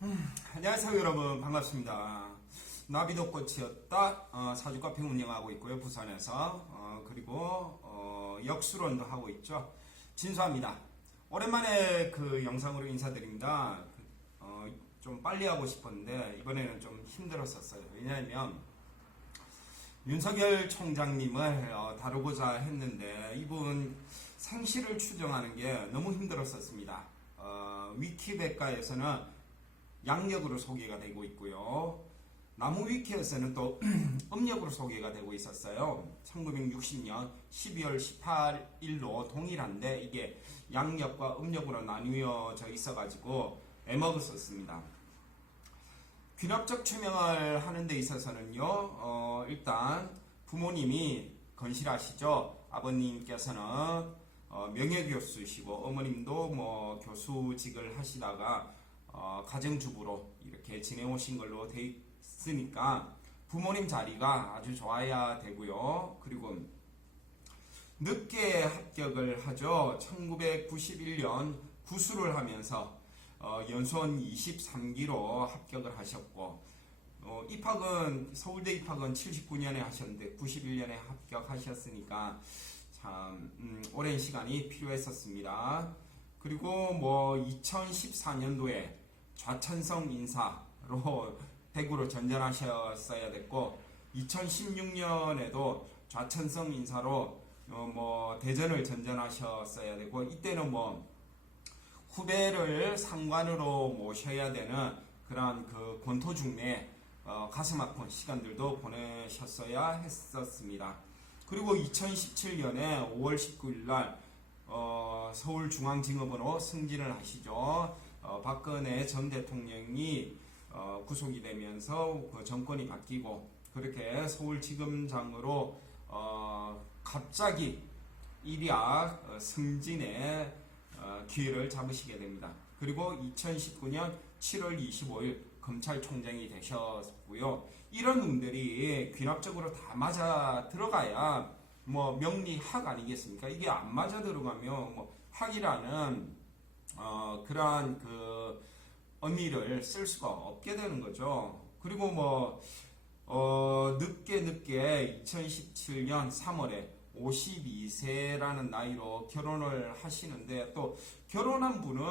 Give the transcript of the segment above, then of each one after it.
안녕하세요 여러분, 반갑습니다. 나비도 꽃이었다 사주카페 운영하고 있고요, 부산에서. 그리고 역수론도 하고 있죠. 진수합니다. 오랜만에 그 영상으로 인사드립니다. 좀 빨리 하고 싶었는데 이번에는 좀 힘들었었어요. 왜냐하면 윤석열 총장님을 다루고자 했는데 이분 생시를 추정하는 게 너무 힘들었었습니다. 위키백과에서는 양력으로 소개가 되고 있고요. 나무위키에서는 또 음력으로 소개가 되고 있었어요. 1960년 12월 18일로 동일한데 이게 양력과 음력으로 나뉘어져 있어가지고 애먹었었습니다. 귀납적 추명을 하는 데 있어서는요, 일단 부모님이 건실하시죠. 아버님께서는 명예교수시고 어머님도 뭐 교수직을 하시다가 가정주부로 이렇게 지내오신 걸로 돼 있으니까 부모님 자리가 아주 좋아야 되고요. 그리고 늦게 합격을 하죠. 1991년 구수를 하면서 연수원 23기로 합격을 하셨고, 입학은 서울대 입학은 79년에 하셨는데 91년에 합격하셨으니까 참 오랜 시간이 필요했었습니다. 그리고 뭐 2014년도에 좌천성 인사로 대구로 전전하셨어야 됐고, 2016년에도 좌천성 인사로 뭐 대전을 전전하셨어야 되고, 이때는 뭐 후배를 상관으로 모셔야 되는 그런 그 권토중내 가슴 아픈 시간들도 보내셨어야 했었습니다. 그리고 2017년에 5월 19일 날 서울중앙지검으로 승진을 하시죠. 박근혜 전 대통령이 구속이 되면서 그 정권이 바뀌고 그렇게 서울지검장으로 갑자기 일약 승진의 기회를 잡으시게 됩니다. 그리고 2019년 7월 25일 검찰총장이 되셨고요. 이런 놈들이 귀납적으로 다 맞아 들어가야 뭐 명리학 아니겠습니까? 이게 안 맞아 들어가면 뭐 학이라는 그러한 그 의미를 쓸 수가 없게 되는 거죠. 그리고 뭐 늦게 2017년 3월에 52세라는 나이로 결혼을 하시는데, 또 결혼한 분은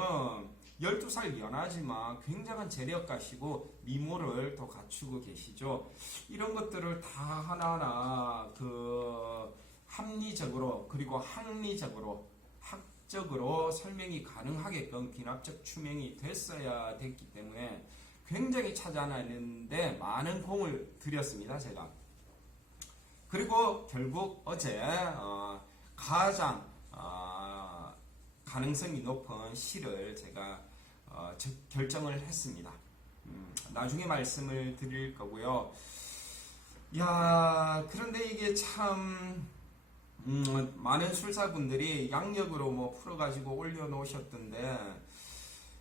12살 연하지만 굉장한 재력가시고 미모를 또 갖추고 계시죠. 이런 것들을 다 하나하나 그 합리적으로 그리고 학리적으로 학적으로 설명이 가능하게끔 귀납적 추명이 됐어야 됐기 때문에 굉장히 찾아내는데 많은 공을 들였습니다, 제가. 그리고 결국 어제 가장 가능성이 높은 시를 제가 결정을 했습니다. 나중에 말씀을 드릴 거고요. 야, 그런데 이게 참 많은 술사분들이 양력으로 뭐 풀어가지고 올려놓으셨던데,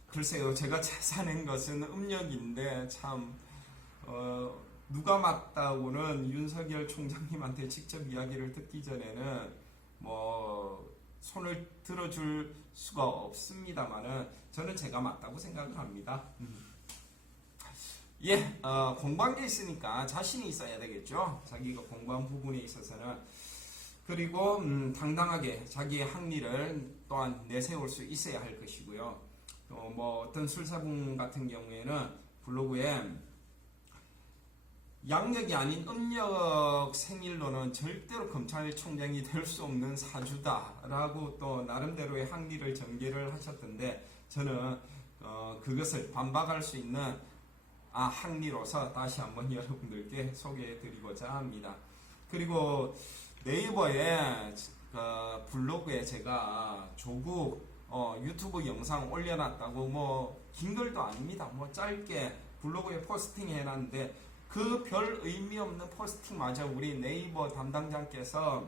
글쎄요, 제가 찾아낸 것은 음력인데 참 누가 맞다고는 윤석열 총장님한테 직접 이야기를 듣기 전에는 뭐 손을 들어줄 수가 없습니다만은 저는 제가 맞다고 생각을 합니다. 예, 공부한 게 있으니까 자신이 있어야 되겠죠. 자기가 공부한 부분에 있어서는. 그리고 당당하게 자기의 학리를 또한 내세울 수 있어야 할 것이고요. 또 뭐 어떤 술사분 같은 경우에는 블로그에 양력이 아닌 음력 생일로는 절대로 검찰총장이 될 수 없는 사주다라고 또 나름대로의 학리를 전개를 하셨던데, 저는 그것을 반박할 수 있는 학리로서 다시 한번 여러분들께 소개해드리고자 합니다. 그리고 네이버에 블로그에 제가 조국 유튜브 영상 올려놨다고 뭐 긴 글도 아닙니다. 뭐 짧게 블로그에 포스팅 해놨는데 그 별 의미 없는 포스팅마저 우리 네이버 담당자께서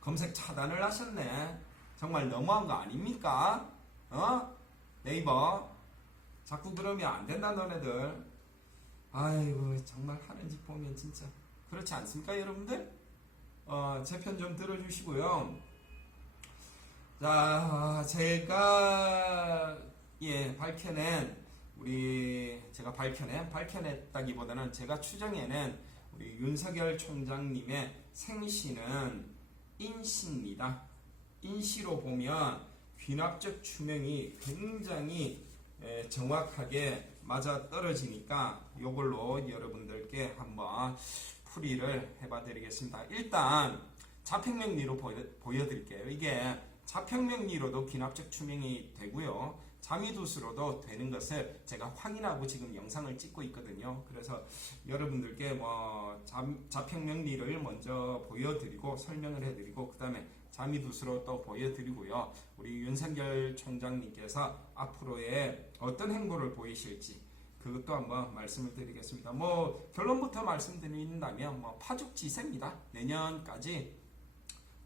검색 차단을 하셨네. 정말 너무한 거 아닙니까? 네이버 자꾸 그러면 안 된다 너네들. 아이고, 정말 하는 짓 보면 진짜 그렇지 않습니까 여러분들? 제 편 좀 들어주시고요. 자, 제가 밝혀낸 제가 밝혀냈다기보다는 제가 추정해낸 우리 윤석열 총장님의 생시는 인시입니다. 인시로 보면 귀납적 추명이 굉장히 정확하게 맞아 떨어지니까 이걸로 여러분들께 한번 풀이를 해봐 드리겠습니다. 일단 자평명리로 보여드릴게요. 이게 자평명리로도 귀납적 추명이 되고요. 자미두수로도 되는 것을 제가 확인하고 지금 영상을 찍고 있거든요. 그래서 여러분들께 자평명리를 먼저 보여드리고 설명을 해드리고 그 다음에 자미두수로 또 보여드리고요. 우리 윤석열 총장님께서 앞으로의 어떤 행보를 보이실지 그것도 한번 말씀을 드리겠습니다. 결론부터 말씀드린다면 파죽지세입니다. 내년까지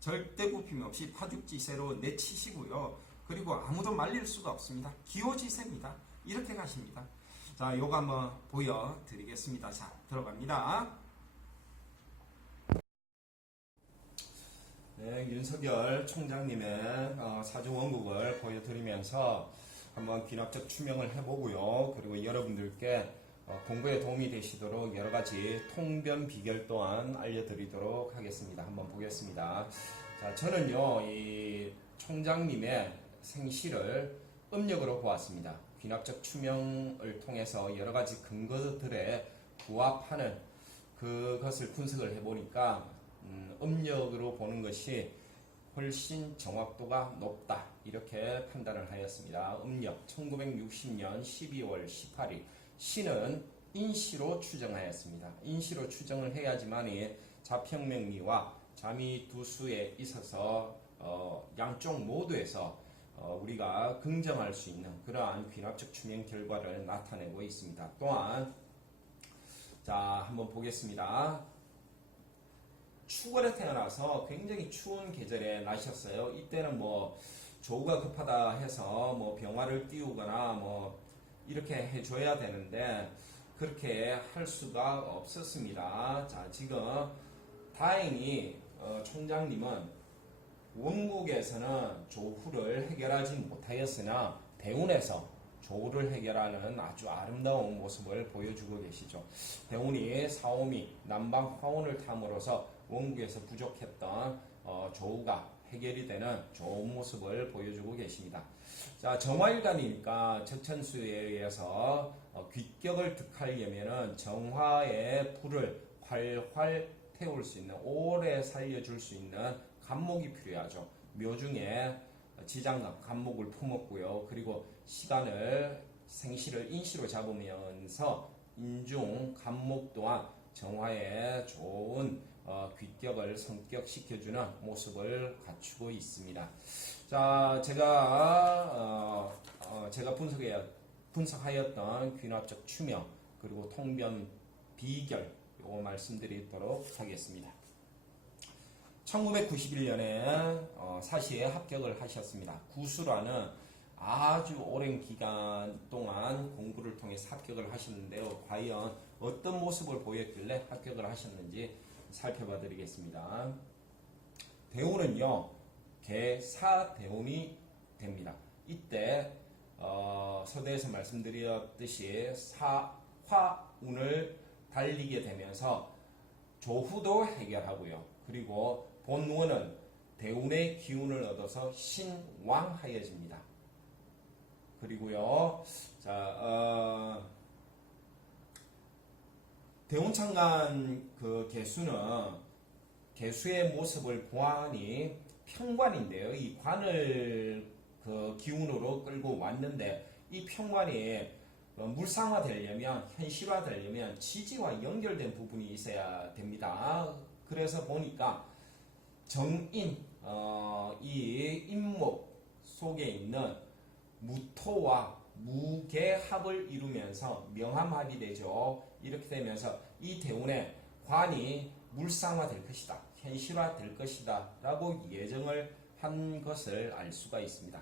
절대 굽힘 없이 파죽지세로 내치시고요. 그리고 아무도 말릴 수가 없습니다. 기호지세입니다. 이렇게 가십니다. 자, 요거 한번 보여드리겠습니다. 자, 들어갑니다. 네, 윤석열 총장님의 사주 원국을 보여드리면서 한번 귀납적 추명을 해보고요. 그리고 여러분들께 공부에 도움이 되시도록 여러가지 통변 비결 또한 알려드리도록 하겠습니다. 한번 보겠습니다. 자, 저는요, 이 총장님의 생시를 음력으로 보았습니다. 귀납적 추명을 통해서 여러가지 근거들에 부합하는 그것을 분석을 해보니까 음력으로 보는 것이 훨씬 정확도가 높다 이렇게 판단을 하였습니다. 음력 1960년 12월 18일 시는 인시로 추정하였습니다. 인시로 추정을 해야지만이 자평명리와 자미두수에 있어서 양쪽 모두에서 우리가 긍정할 수 있는 그러한 귀납적 추명 결과를 나타내고 있습니다. 또한 자, 한번 보겠습니다. 추월에 태어나서 굉장히 추운 계절에 나셨어요. 이때는 조우가 급하다 해서 병화를 띄우거나 이렇게 해줘야 되는데 그렇게 할 수가 없었습니다. 자, 지금 다행히 총장님은 원국에서는 조후를 해결하지 못하였으나 대운에서 조후를 해결하는 아주 아름다운 모습을 보여주고 계시죠. 대운이 사오미 남방 화운을 탐으로써 원국에서 부족했던 조후가 해결이 되는 좋은 모습을 보여주고 계십니다. 자, 정화일간이니까 적천수에 의해서 귀격을 득하려면은 정화의 불을 활활 태울 수 있는 오래 살려줄 수 있는 간목이 필요하죠. 묘중에 지장간 간목을 품었고요. 그리고 시간을 생시를 인시로 잡으면서 인중 간목 또한 정화에 좋은 귀격을 성격시켜주는 모습을 갖추고 있습니다. 자, 제가 분석하였던 귀납적 추명 그리고 통변 비결 요거 말씀드리도록 하겠습니다. 1991년에 사시에 합격을 하셨습니다. 구수라는 아주 오랜 기간 동안 공부를 통해서 합격을 하셨는데요. 과연 어떤 모습을 보였길래 합격을 하셨는지 살펴봐 드리겠습니다. 대운은요, 개사대운이 됩니다. 이때 서대에서 말씀드렸듯이 화운을 달리게 되면서 조후도 해결하고요. 그리고 본운은 대운의 기운을 얻어서 신왕하여집니다. 그리고요, 자, 대운창간 그 개수는 개수의 모습을 보아하니 평관인데요. 이 관을 그 기운으로 끌고 왔는데 이 평관이 물상화 되려면, 현실화 되려면 지지와 연결된 부분이 있어야 됩니다. 그래서 보니까 정인, 이 인목 속에 있는 무토와 무계합을 이루면서 명함합이 되죠. 이렇게 되면서 이 대운의 관이 물상화 될 것이다, 현실화 될 것이다 라고 예정을 한 것을 알 수가 있습니다.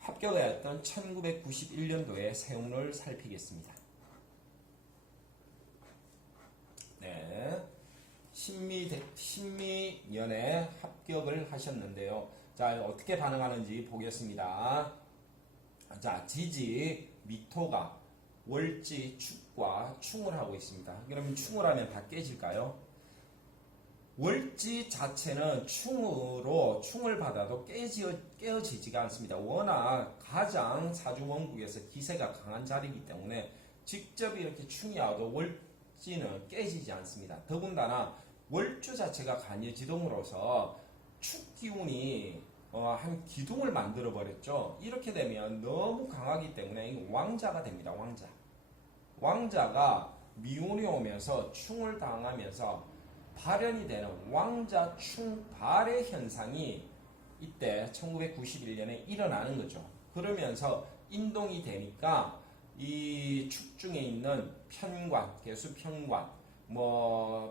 합격하였던 1991년도의 세운을 살피겠습니다. 네, 신미년에 합격을 하셨는데요. 자, 어떻게 반응하는지 보겠습니다. 자, 지지, 미토가 월지 축과 충을 하고 있습니다. 그러면 충을 하면 다 깨질까요? 월지 자체는 충을 받아도 깨어지지가 않습니다. 워낙 가장 사주 원국에서 기세가 강한 자리이기 때문에 직접 이렇게 충이 와도 월지는 깨지지 않습니다. 더군다나 월주 자체가 간여지동으로서 축 기운이 한 기둥을 만들어 버렸죠. 이렇게 되면 너무 강하기 때문에 왕자가 됩니다. 왕자가 미운이 오면서 충을 당하면서 발현이 되는 왕자 충발의 현상이 이때 1991년에 일어나는 거죠. 그러면서 인동이 되니까 이 축 중에 있는 편관, 개수편관,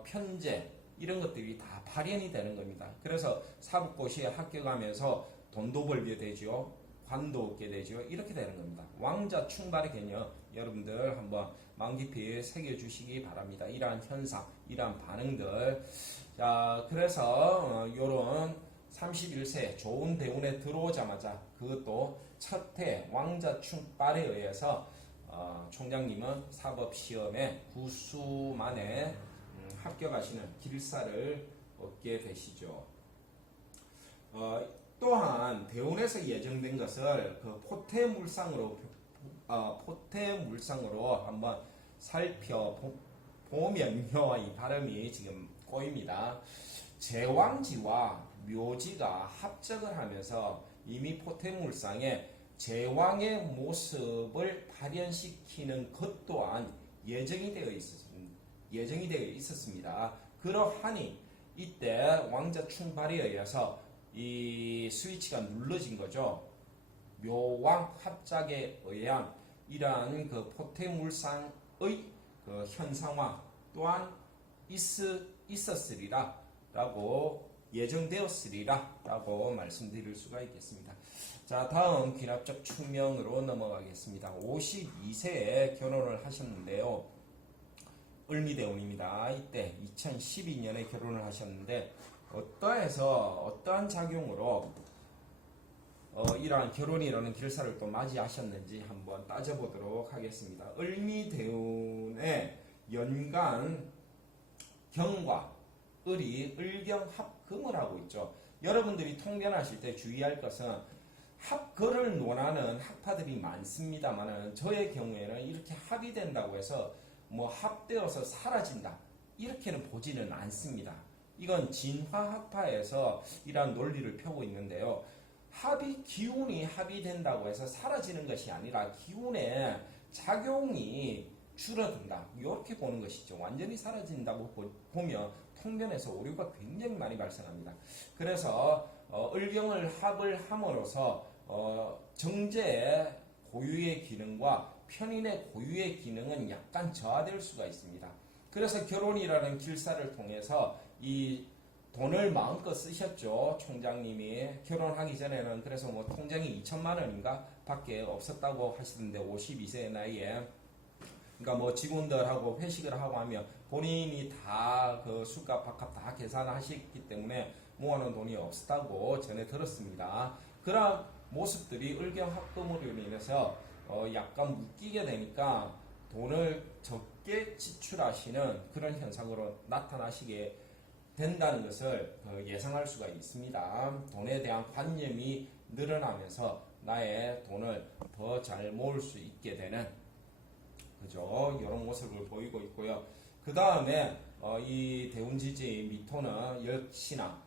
편재 이런 것들이 다 발현이 되는 겁니다. 그래서 사법고시에 합격하면서 돈도 벌게 되죠. 관도 얻게 되죠. 이렇게 되는 겁니다. 왕자 충발의 개념 여러분들 한번 마음 깊이 새겨주시기 바랍니다. 이러한 현상, 이러한 반응들. 자, 그래서 요런 31세 좋은 대운에 들어오자마자 그것도 첫해 왕자 충발에 의해서 총장님은 사법시험에 9수 만에 합격하시는 길사를 얻게 되시죠. 또한 대운에서 예정된 것을 그 포태물상으로 한번 살펴보면요, 이 발음이 지금 꼬입니다. 제왕지와 묘지가 합작을 하면서 이미 포태물상에 제왕의 모습을 발현시키는 것 또한 예정이 되어 있었습니다. 그러하니 이때 왕자 충발에 의해서 이 스위치가 눌러진 거죠. 묘왕 합작에 의한 이러한 그 포태물상의 그 현상화 또한 있었으리라 라고 예정되었으리라 라고 말씀드릴 수가 있겠습니다. 자, 다음 귀납적 충명으로 넘어가겠습니다. 52세에 결혼을 하셨는데요. 을미대운입니다. 이때 2012년에 결혼을 하셨는데 어떠한 작용으로 이러한 결혼이라는 길사를 또 맞이하셨는지 한번 따져보도록 하겠습니다. 을미대운의 연간 경과 을이 을경합금을 하고 있죠. 여러분들이 통변하실 때 주의할 것은 합거를 논하는 학파들이 많습니다만은 저의 경우에는 이렇게 합이 된다고 해서 합되어서 사라진다 이렇게는 보지는 않습니다. 이건 진화학파에서 이러한 논리를 펴고 있는데요. 기운이 합이 된다고 해서 사라지는 것이 아니라 기운의 작용이 줄어든다. 이렇게 보는 것이죠. 완전히 사라진다고 보면 통변에서 오류가 굉장히 많이 발생합니다. 그래서 을경을 합을 함으로써 정제의 고유의 기능과 편인의 고유의 기능은 약간 저하될 수가 있습니다. 그래서 결혼이라는 길사를 통해서 이 돈을 마음껏 쓰셨죠. 총장님이 결혼하기 전에는 그래서 통장이 2천만 원인가 밖에 없었다고 하시던데 52세의 나이에 그러니까 직원들하고 회식을 하고 하면 본인이 다 그 술값 밥값 다 계산하셨기 때문에 모아놓은 돈이 없었다고 전해 들었습니다. 그런 모습들이 을경합금으로 인해서 약간 묶이게 되니까 돈을 적게 지출하시는 그런 현상으로 나타나시게 된다는 것을 예상할 수가 있습니다. 돈에 대한 관념이 늘어나면서 나의 돈을 더 잘 모을 수 있게 되는 그죠? 이런 모습을 보이고 있고요. 그 다음에 이 대운지지 미토는 역시나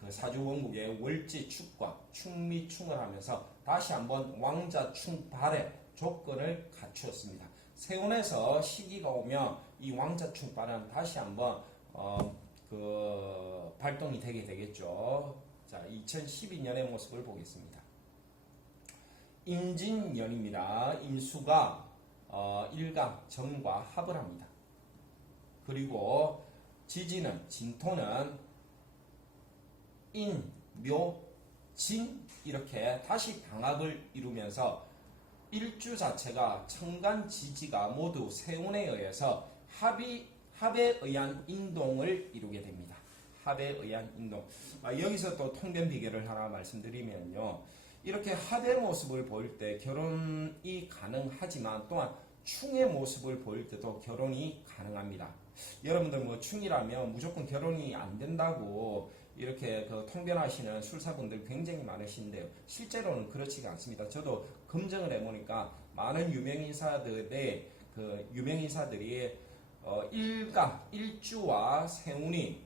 그 사주원국의 월지축과 충미충을 하면서 다시 한번 왕자충발의 조건을 갖추었습니다. 세운에서 시기가 오면 이 왕자충발은 다시 한번 발동이 되게 되겠죠. 자, 2012년의 모습을 보겠습니다. 임진년입니다. 임수가 일강 정과 합을 합니다. 그리고 지지는 진토는 인, 묘, 진 이렇게 다시 방합을 이루면서 일주 자체가 천간 지지가 모두 세운에 의해서 합에 의한 인동을 이루게 됩니다. 합에 의한 인동. 여기서 또 통변 비결을 하나 말씀드리면요. 이렇게 합의 모습을 보일 때 결혼이 가능하지만 또한 충의 모습을 보일 때도 결혼이 가능합니다. 여러분들 뭐 충이라면 무조건 결혼이 안 된다고 이렇게 그 통변하시는 술사분들 굉장히 많으신데요. 실제로는 그렇지가 않습니다. 저도 검증을 해보니까 많은 유명인사들이 일주와 생운이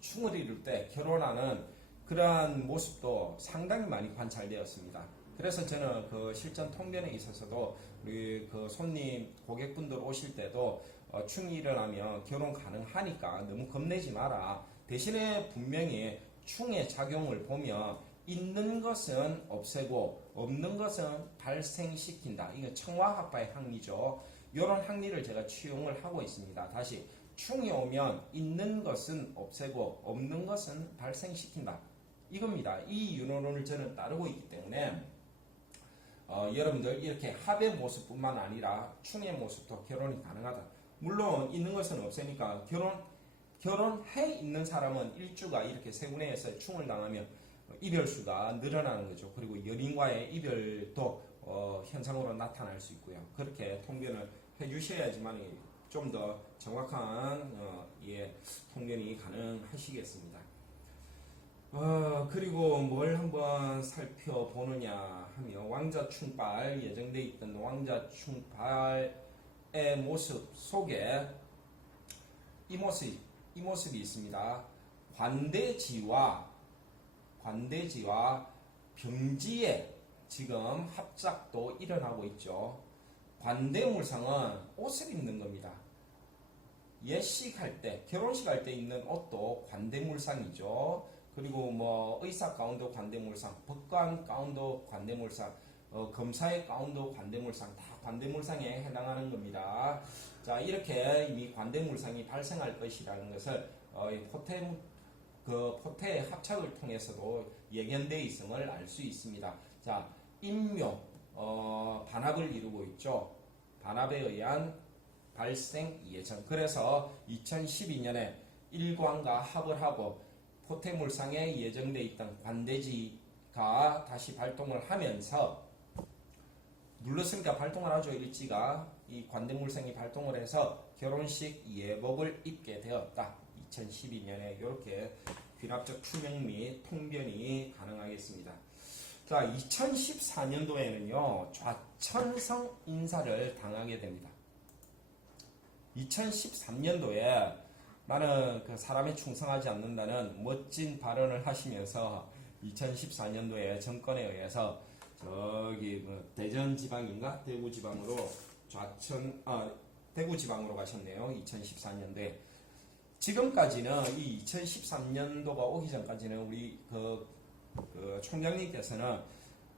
충을 이룰 때 결혼하는 그러한 모습도 상당히 많이 관찰되었습니다. 그래서 저는 그 실전 통변에 있어서도 우리 그 손님 고객분들 오실 때도 충이 일어나면 결혼 가능하니까 너무 겁내지 마라. 대신에 분명히 충의 작용을 보면 있는 것은 없애고 없는 것은 발생시킨다. 이거 청와학파의 학리죠. 이런 학리를 제가 취용을 하고 있습니다. 다시 충이 오면 있는 것은 없애고 없는 것은 발생시킨다. 이겁니다. 이 윤호론을 저는 따르고 있기 때문에 여러분들 이렇게 합의 모습뿐만 아니라 충의 모습도 결혼이 가능하다. 물론 있는 것은 없으니까 결혼해 있는 사람은 일주가 이렇게 세운에서 충을 당하면 이별수가 늘어나는 거죠. 그리고 연인과의 이별도 현상으로 나타날 수 있고요. 그렇게 통변을 해주셔야지만 좀 더 정확한 통변이 가능하시겠습니다. 그리고 뭘 한번 살펴보느냐 하면 왕자충발 예정돼 있던 왕자충발의 모습 속에 이 모습이 있습니다. 관대지와 병지의 지금 합작도 일어나고 있죠. 관대물상은 옷을 입는 겁니다. 예식할 때, 결혼식 할 때 입는 옷도 관대물상이죠. 그리고 뭐 의사 가운도 관대물상, 법관 가운도 관대물상, 검사의 가운도 관대물상, 다 관대물상에 해당하는 겁니다. 자, 이렇게 이미 관대물상이 발생할 것이라는 것을 포태의 합작을 통해서도 예견되어 있음을 알 수 있습니다. 자, 인묘, 반합을 이루고 있죠. 반합에 의한 발생 예정. 그래서 2012년에 일광과 합을 하고 포태물상에 예정되어 있던 관대지가 다시 발동을 하면서 눌렀으니까 발동을 하죠. 일지가 이 관대물상이 발동을 해서 결혼식 예복을 입게 되었다. 2012년에 이렇게 귀납적 추명 및 통변이 가능하겠습니다. 자, 2014년도에는요 좌천성 인사를 당하게 됩니다. 2013년도에 나는 그 사람에 충성하지 않는다는 멋진 발언을 하시면서 2014년도에 정권에 의해서 저기 뭐 대전 지방인가 대구 지방으로 대구 지방으로 가셨네요. 2014년도에 지금까지는 이 2013년도가 오기 전까지는 우리 그 총장님께서는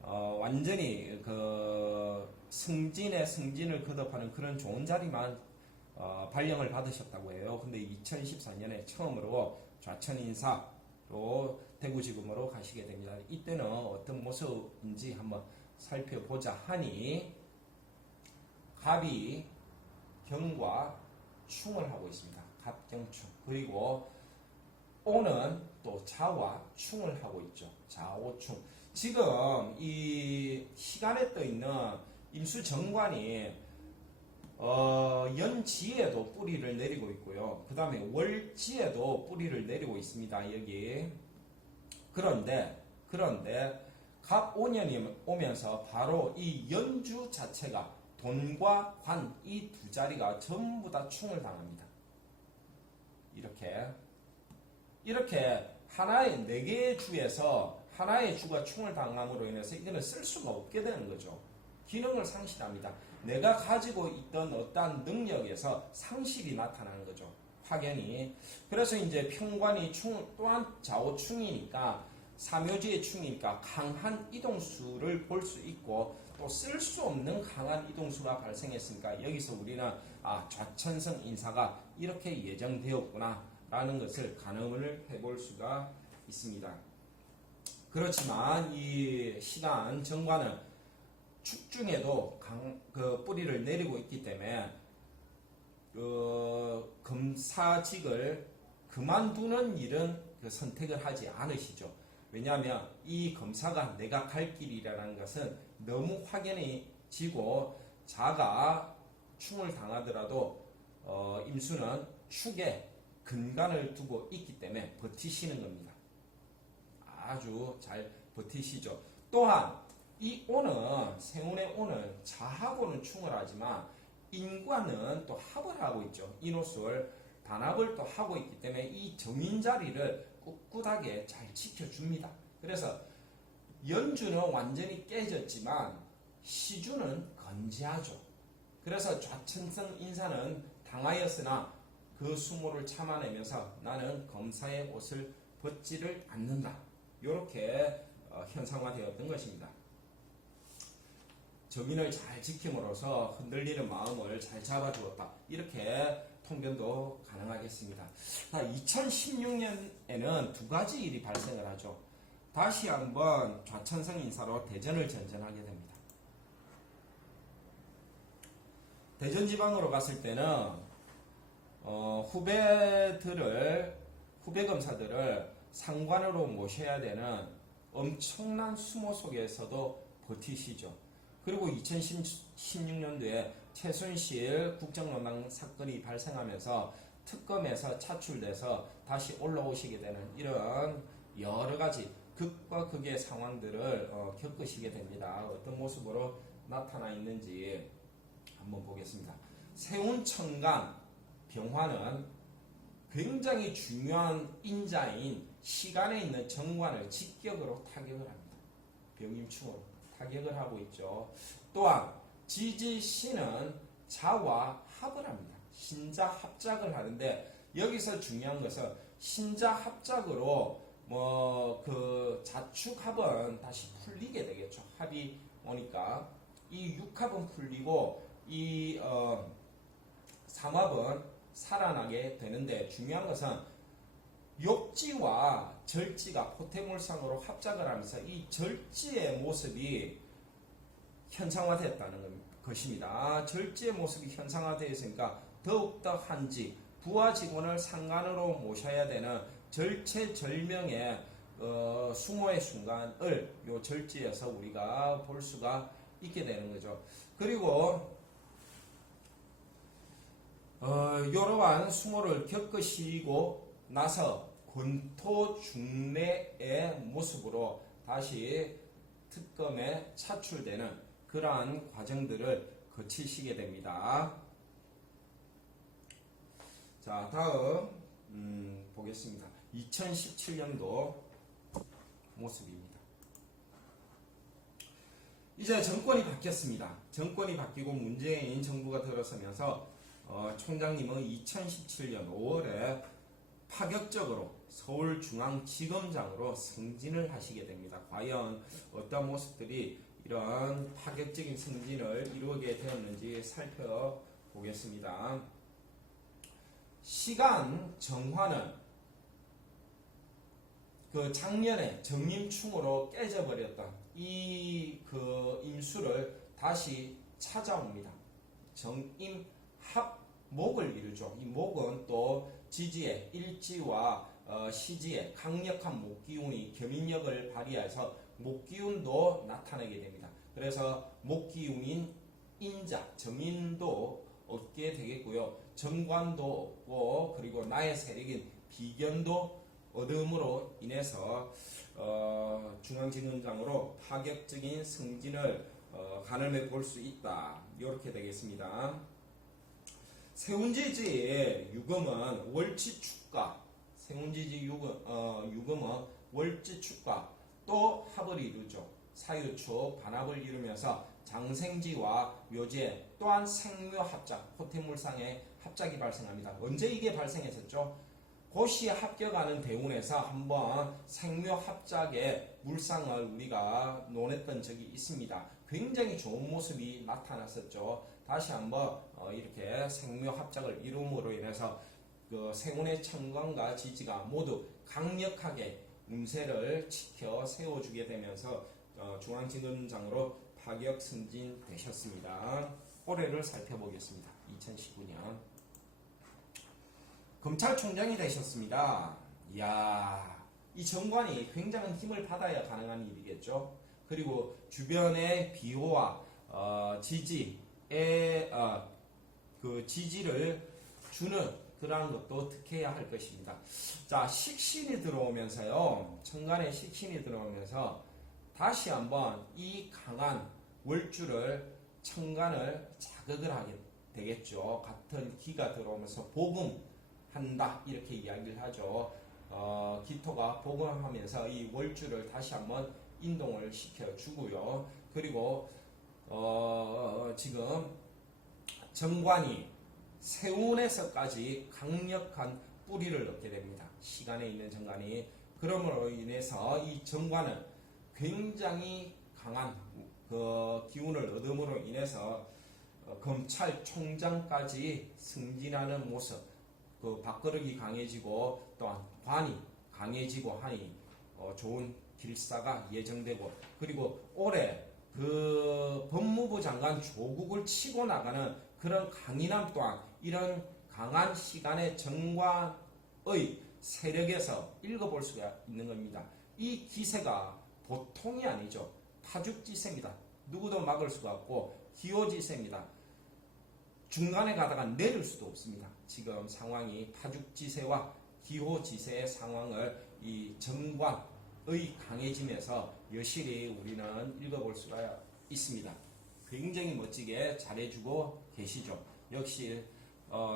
완전히 그 승진의 승진을 거듭하는 그런 좋은 자리만 발령을 받으셨다고 해요. 근데 2014년에 처음으로 좌천인사로 대구지검으로 가시게 됩니다. 이때는 어떤 모습인지 한번 살펴보자 하니 갑이 경과 충을 하고 있습니다. 갑경충. 그리고 오는 또 자와 충을 하고 있죠. 자오충. 지금 이 시간에 떠 있는 임수정관이 연지에도 뿌리를 내리고 있고요. 그 다음에 월지에도 뿌리를 내리고 있습니다. 여기. 그런데 갑 5년이 오면서 바로 이 연주 자체가 돈과 관 이 두 자리가 전부 다 충을 당합니다. 이렇게 하나의 4개의 주에서 하나의 주가 충을 당함으로 인해서 이거는 쓸 수가 없게 되는 거죠. 기능을 상실합니다. 내가 가지고 있던 어떠한 능력에서 상실이 나타나는 거죠. 확연히. 그래서 이제 평관이 충 또한 좌우충이니까 삼요지의 충이니까 강한 이동수를 볼 수 있고 또 쓸 수 없는 강한 이동수가 발생했으니까 여기서 우리는 좌천성 인사가 이렇게 예정되었구나 라는 것을 가늠을 해볼 수가 있습니다. 그렇지만 이 시간 정관은 축중에도 뿌리를 내리고 있기 때문에 검사직을 그만두는 일은 선택을 하지 않으시죠. 왜냐하면 이 검사가 내가 갈 길이라는 것은 너무 확연히 지고 자가 충을 당하더라도 임수는 축에 근간을 두고 있기 때문에 버티시는 겁니다. 아주 잘 버티시죠. 또한 이 오는 생운의 오는 자하고는 충을 하지만 인과는 또 합을 하고 있죠. 인호술 단합을 또 하고 있기 때문에 이 정인 자리를 꿋꿋하게 잘 지켜줍니다. 그래서 연주는 완전히 깨졌지만 시주는 건재하죠. 그래서 좌천성 인사는 당하였으나 그 수모를 참아내면서 나는 검사의 옷을 벗지를 않는다. 이렇게 현상화되었던 것입니다. 정인을 잘 지킴으로써 흔들리는 마음을 잘 잡아주었다. 이렇게 통변도 가능하겠습니다. 2016년에는 두 가지 일이 발생을 하죠. 다시 한번 좌천성 인사로 대전을 전전하게 됩니다. 대전 지방으로 갔을 때는 후배 검사들을 상관으로 모셔야 되는 엄청난 수모 속에서도 버티시죠. 그리고 2016년도에 최순실 국정농단 사건이 발생하면서 특검에서 차출돼서 다시 올라오시게 되는 이런 여러 가지 극과 극의 상황들을 겪으시게 됩니다. 어떤 모습으로 나타나 있는지 한번 보겠습니다. 세운천간 병화는 굉장히 중요한 인자인 시간에 있는 정관을 직격으로 타격을 합니다. 병임충으로 타격을 하고 있죠. 또한 지지신은 자와 합을 합니다. 신자 합작을 하는데 여기서 중요한 것은 신자 합작으로 그 자축합은 다시 풀리게 되겠죠. 합이 오니까 이 육합은 풀리고 이 삼합은 살아나게 되는데 중요한 것은 욕지와 절지가 포태물상으로 합작을 하면서 이 절지의 모습이 현상화됐다는 것입니다. 절지의 모습이 현상화되어 있으니까 더욱더 한지 부하 직원을 상관으로 모셔야 되는 절체절명의 수모의 순간을 요 절지에서 우리가 볼 수가 있게 되는 거죠. 그리고 이러한 수모를 겪으시고 나서 권토 중례의 모습으로 다시 특검에 차출되는 그러한 과정들을 거치시게 됩니다. 자, 다음 보겠습니다. 2017년도 모습입니다. 이제 정권이 바뀌었습니다. 정권이 바뀌고 문재인 정부가 들어서면서 총장님은 2017년 5월에 파격적으로 서울중앙지검장으로 승진을 하시게 됩니다. 과연 어떤 모습들이 이런 파격적인 승진을 이루게 되었는지 살펴보겠습니다. 시간 정화는 그 작년에 정임충으로 깨져버렸던 이 그 임수를 다시 찾아옵니다. 정임합목을 이루죠. 이 목은 또 지지의 일지와 시지의 강력한 목기운이 겸인력을 발휘해서 목기운도 나타나게 됩니다. 그래서 목기운인 인자, 정인도 얻게 되겠고요. 정관도 얻고 그리고 나의 세력인 비견도 얻음으로 인해서 중앙지검장으로 파격적인 승진을 가늠해 볼 수 있다. 이렇게 되겠습니다. 세운지지의 유금은 월지축과 세운지지 유금은 월지축과 또 합을 이루죠. 사유축 반합을 이루면서 장생지와 묘지에 또한 생묘합작 포태물상의 합작이 발생합니다. 언제 이게 발생했었죠? 고시에 합격하는 대운에서 한번 생묘합작의 물상을 우리가 논했던 적이 있습니다. 굉장히 좋은 모습이 나타났었죠. 다시 한번 이렇게 생묘합작을 이룸으로 인해서 그 생운의 천간과 지지가 모두 강력하게 운세를 지켜 세워주게 되면서 중앙지검장으로 파격 승진되셨습니다. 올해를 살펴보겠습니다. 2019년 검찰총장이 되셨습니다. 이야, 이 정관이 굉장한 힘을 받아야 가능한 일이겠죠. 그리고 주변의 비호와 지지의 그 지지를 주는 그러한 것도 특해야 할 것입니다. 자, 식신이 들어오면서요. 천간에 식신이 들어오면서 다시 한번 이 강한 월주를 천간을 자극을 하게 되겠죠. 같은 기가 들어오면서 복음한다 이렇게 이야기를 하죠. 기토가 복음하면서 이 월주를 다시 한번 인동을 시켜주고요. 그리고 지금 정관이 세운에서까지 강력한 뿌리를 얻게 됩니다. 시간에 있는 정관이. 그러므로 인해서 이 정관은 굉장히 강한 그 기운을 얻음으로 인해서 검찰총장까지 승진하는 모습, 그 밥그릇이 강해지고 또한 관이 강해지고 하니 좋은 길사가 예정되고, 그리고 올해 그 법무부 장관 조국을 치고 나가는 그런 강인함 또한 이런 강한 시간의 정관의 세력에서 읽어볼 수가 있는 겁니다. 이 기세가 보통이 아니죠. 파죽지세입니다. 누구도 막을 수가 없고 기호지세입니다. 중간에 가다가 내릴 수도 없습니다. 지금 상황이 파죽지세와 기호지세의 상황을 이 정관의 강해짐에서 여실히 우리는 읽어볼 수가 있습니다. 굉장히 멋지게 잘해주고 계시죠. 역시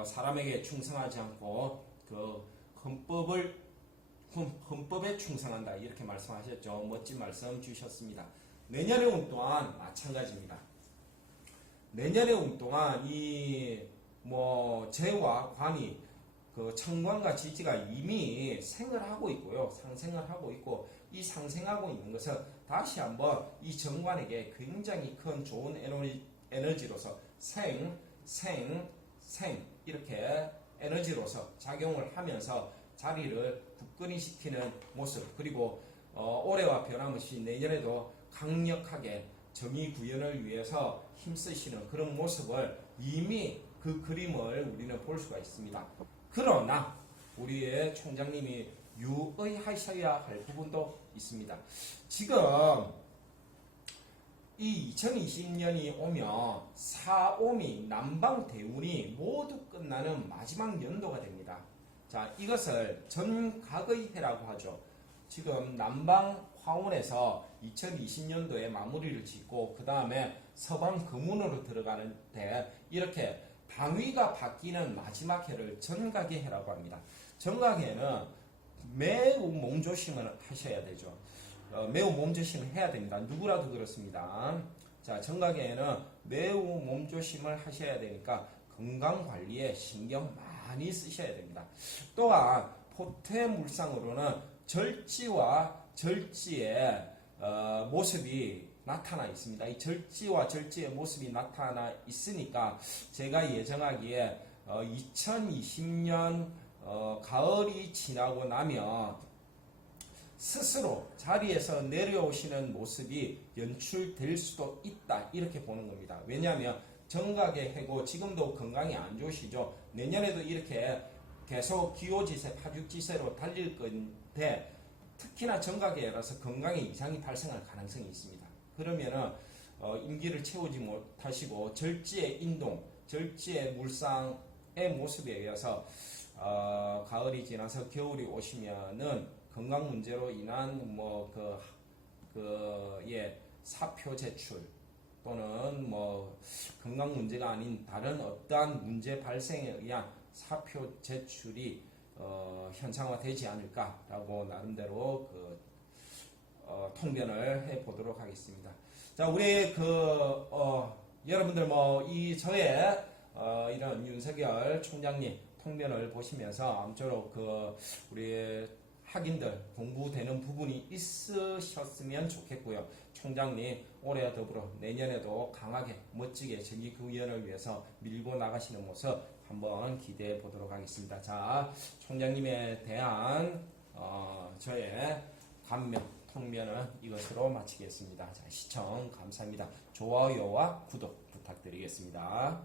사람에게 충성하지 않고 그 헌법에 충성한다 이렇게 말씀하셨죠. 멋진 말씀 주셨습니다. 내년의 운 또한 마찬가지입니다. 내년의 운 동안 이 재와 관이 그 천관과 지지가 이미 생을 하고 있고요. 상생을 하고 있고, 이 상생하고 있는 것은 다시 한번 이 정관에게 굉장히 큰 좋은 에너지로서 생 이렇게 에너지로서 작용을 하면서 자리를 굳건히 시키는 모습, 그리고 올해와 변함없이 내년에도 강력하게 정의 구현을 위해서 힘쓰시는 그런 모습을 이미 그 그림을 우리는 볼 수가 있습니다. 그러나 우리의 총장님이 유의하셔야 할 부분도 있습니다. 지금 이 2020년이 오면 사오미 남방대운이 모두 끝나는 마지막 연도가 됩니다. 자, 이것을 전각의 해라고 하죠. 지금 남방 화운에서 2020년도에 마무리를 짓고 그 다음에 서방 금운으로 들어가는데 이렇게 방위가 바뀌는 마지막 해를 전각의 해라고 합니다. 전각해는 매우 몸조심을 하셔야 되죠. 매우 몸조심을 해야 됩니다. 누구라도 그렇습니다. 자, 전각에는 매우 몸조심을 하셔야 되니까 건강관리에 신경 많이 쓰셔야 됩니다. 또한 포태물상으로는 절지와 절지의 모습이 나타나 있습니다. 이 절지와 절지의 모습이 나타나 있으니까 제가 예정하기에 2020년 가을이 지나고 나면 스스로 자리에서 내려오시는 모습이 연출될 수도 있다 이렇게 보는 겁니다. 왜냐하면 정각의 해고 지금도 건강이 안 좋으시죠. 내년에도 이렇게 계속 기호지세, 파죽지세로 달릴 건데 특히나 정각의 해라서 건강에 이상이 발생할 가능성이 있습니다. 그러면은 임기를 채우지 못하시고 절지의 인동, 절지의 물상의 모습에 의해서 가을이 지나서 겨울이 오시면은 건강 문제로 인한 사표 제출 또는 건강 문제가 아닌 다른 어떠한 문제 발생에 의한 사표 제출이 현상화되지 않을까라고 나름대로 통변을 해 보도록 하겠습니다. 자, 우리 여러분들 저의 이런 윤석열 총장님 통변을 보시면서 아무쪼록 우리 학인들 공부되는 부분이 있으셨으면 좋겠고요. 총장님 올해와 더불어 내년에도 강하게 멋지게 정의 구현을 위해서 밀고 나가시는 모습 한번 기대해 보도록 하겠습니다. 자, 총장님에 대한 저의 감명 통면은 이것으로 마치겠습니다. 자, 시청 감사합니다. 좋아요와 구독 부탁드리겠습니다.